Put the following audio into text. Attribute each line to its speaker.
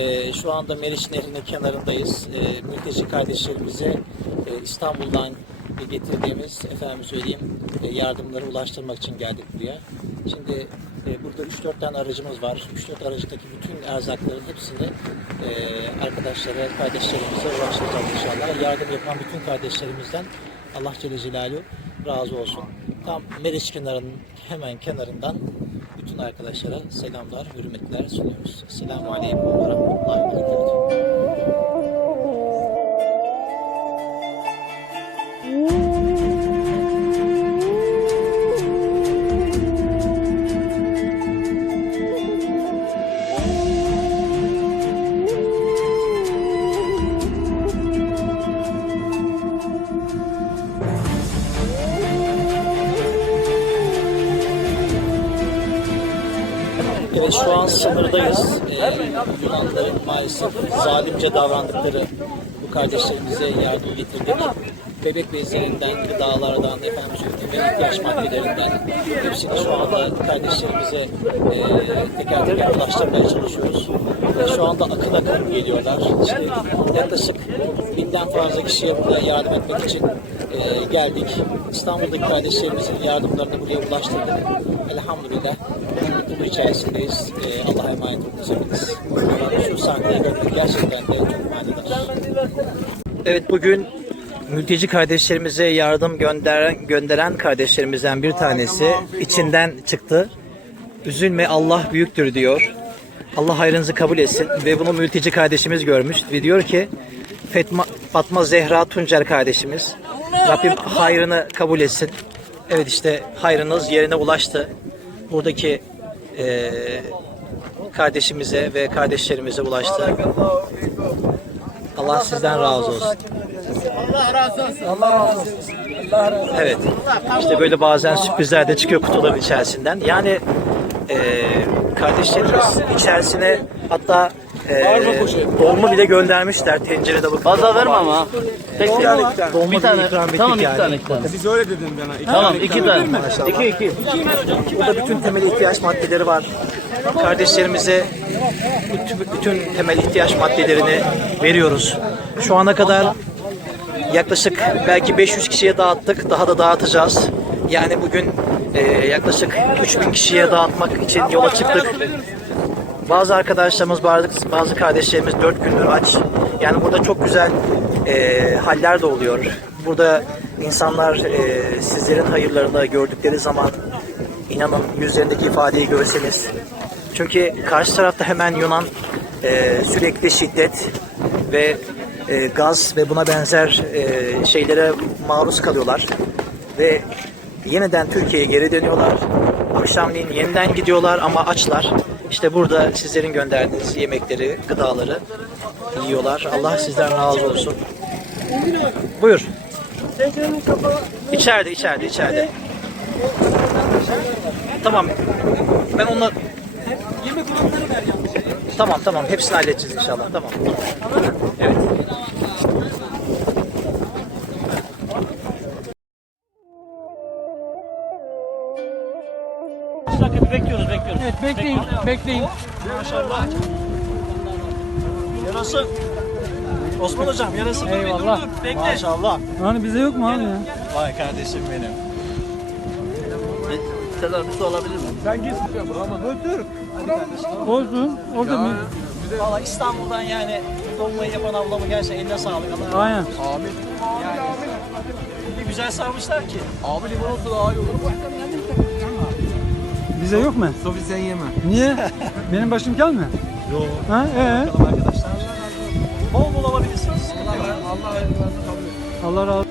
Speaker 1: Ee, şu anda Meriç Nehri'nin kenarındayız. Ee, mülteci kardeşlerimize e, İstanbul'dan getirdiğimiz, efendim söyleyeyim, e, yardımları ulaştırmak için geldik buraya. Şimdi e, burada 3-4 tane aracımız var. 3-4 aracıdaki bütün erzakların hepsini e, arkadaşlara, kardeşlerimize ulaştıracağız inşallah. Yardım yapan bütün kardeşlerimizden Allah Celle Celaluhu razı olsun. Tam Meriç kenarının hemen kenarından bütün arkadaşlara selamlar, hürmetler sunuyoruz. Selamun Aleyküm ve Rahmetullahi ve Berekatuhu. Evet şu an sınırdayız. Ee, Yunanlıların maalesef zalimce davrandıkları bu kardeşlerimize yardım getirdik. Bebek bezlerinden, gıdalardan, efendim temel ihtiyaç maddelerinden hepsini şu anda kardeşlerimize e, teker teker ulaştırmaya çalışıyoruz. Ve şu anda akın akın geliyorlar. İşte yaklaşık binden fazla kişiye buraya yardım etmek için e, geldik. İstanbul'daki kardeşlerimizin yardımlarını buraya ulaştırdık. Elhamdülillah mutluluğu içerisindeyiz. Ee, Allah'a emanet olunuz hepiniz. Şu sahneye gördük. Gerçekten de çok manidar. Evet bugün mülteci kardeşlerimize yardım gönderen, gönderen kardeşlerimizden bir tanesi içinden çıktı. Üzülme Allah büyüktür diyor. Allah hayrınızı kabul etsin ve bunu mülteci kardeşimiz görmüş ve diyor ki Fatma, Fatma Zehra Tuncer kardeşimiz Rabbim hayrını kabul etsin. Evet işte hayrınız yerine ulaştı. Buradaki eee, kardeşimize ve kardeşlerimize ulaştı. Allah sizden razı olsun.
Speaker 2: Allah razı olsun. Allah razı olsun. Allah razı olsun.
Speaker 1: Evet. İşte böyle bazen sürprizler de çıkıyor kutuların içerisinden. Yani eee kardeşlerimiz içerisine hatta eee dolma bile göndermişler tencerede bakın.
Speaker 3: Fazla verme ama. Tek tek.
Speaker 1: Dolma
Speaker 3: Bir tane.
Speaker 1: ikram ettik
Speaker 3: Tamam iki
Speaker 1: yani.
Speaker 3: tane iki tane.
Speaker 2: Siz öyle dedin bana. İki
Speaker 3: Tamam iki tane. İki iki.
Speaker 1: Burada bütün temel ihtiyaç maddeleri var. Kardeşlerimize bütün, bütün temel ihtiyaç maddelerini veriyoruz. Şu ana kadar yaklaşık belki 500 kişiye dağıttık. Daha da dağıtacağız. Yani bugün e, yaklaşık 3000 kişiye dağıtmak için yola çıktık. Bazı arkadaşlarımız, bazı, bazı kardeşlerimiz 4 gündür aç. Yani burada çok güzel e, haller de oluyor. Burada insanlar e, sizlerin hayırlarını gördükleri zaman inanın yüzlerindeki ifadeyi görseniz. Çünkü karşı tarafta hemen Yunan e, sürekli şiddet ve e, gaz ve buna benzer e, şeylere maruz kalıyorlar. Ve yeniden Türkiye'ye geri dönüyorlar. Akşamleyin yeniden gidiyorlar ama açlar. İşte burada sizlerin gönderdiğiniz yemekleri, gıdaları yiyorlar. Allah sizden razı olsun. Buyur. İçeride, içeride, içeride. Tamam. Ben onlar... Tamam, tamam. Hepsini halledeceğiz inşallah. Tamam. Evet. Bekliyoruz, bekliyoruz.
Speaker 2: Evet bekleyin. Bekleyin.
Speaker 1: Maşallah. Yarası. Osman hocam yarası.
Speaker 2: Eyvallah.
Speaker 1: Bekle. Maşallah.
Speaker 2: Hani bize yok mu abi ya?
Speaker 1: Vay kardeşim benim.
Speaker 3: Tedavisi olabilir mi?
Speaker 2: Sen git. Dur. Olsun. Orada mı?
Speaker 1: Valla İstanbul'dan yani dolmayı yapan ablamı gerçekten eline sağlık. Allah.
Speaker 2: Aynen.
Speaker 1: Yani bir güzel sarmışlar ki.
Speaker 4: Abi limon olsa daha iyi olur.
Speaker 2: Bize yok mu?
Speaker 4: Sofi sen yeme.
Speaker 2: Niye? Benim başım gelme.
Speaker 1: Yok.
Speaker 2: Ha? Ee?
Speaker 1: Bakalım arkadaşlar. Bol bol alabilirsiniz.
Speaker 4: Allah Allah razı olsun.
Speaker 2: Allah razı olsun.